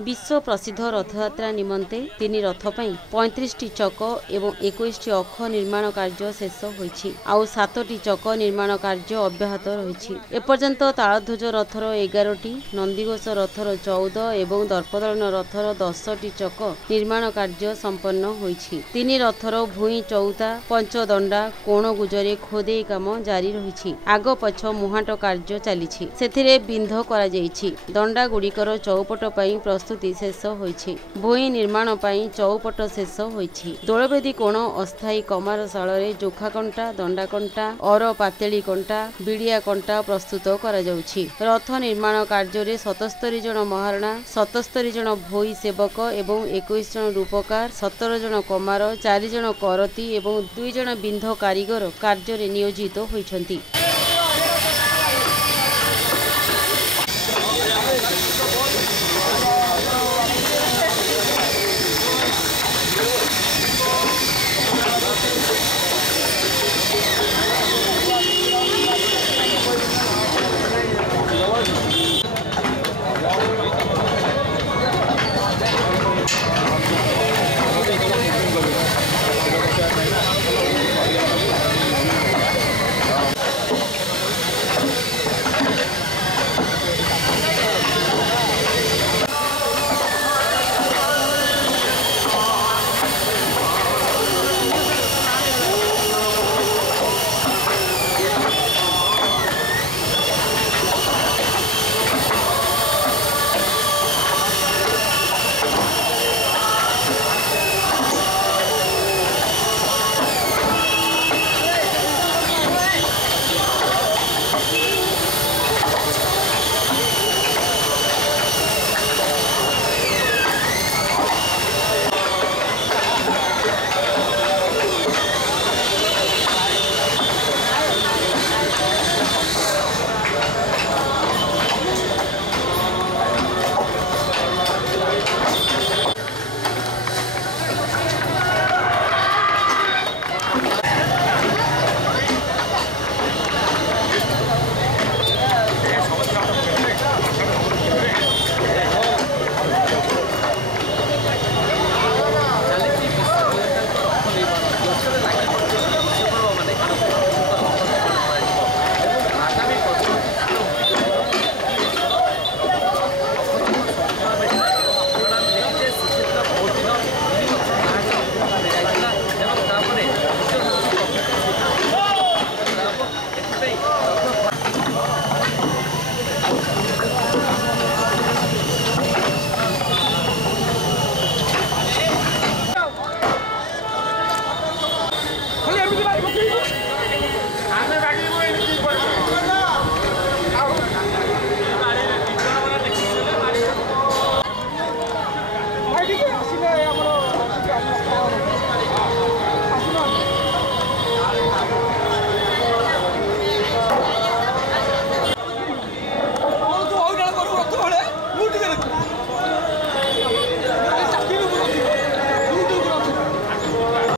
विश्व प्रसिद्ध रथयात्रा निमंते 3 रथ पई 35टी चक एवं 21टी अक्ष निर्माण कार्य शेष होईछि आउ 7टी चक निर्माण कार्य अव्याहत रहिछि। एपर्यंत तालध्वज रथर 11टी, नंदीघोष रथर 14 एवं दर्पदलन रथर 10टी चक निर्माण कार्य संपन्न होईछि। 3 रथर भूई चौता पंचदंडा कोण गुजरे खोदेई काम जारी रहिछि। आग पछ मुहाट कार्य चलिछि। सेथिरे बिंध करा जाइछि। दंडा गुड़िकर चौपट पई प्रस्तुति शेष होईछि। भूई निर्माण पई चौपट शेष होईछि। दोलवेदी कोण अस्थायी कमार शाଳରେ जोखा कंटा, दंडा कंटा, और पातेली कंटा, बिड़िया कंटा प्रस्तुत करा जाउछि। रथ निर्माण कार्य रे 77 जन महारणा, 77 जन भोई सेवक एवं 21 जन रूपकार, 17 जन कमार, 4 जन करती एवं 2 जन बिंध कारीगर कार्य रे नियोजित होइछन्ति। Vai,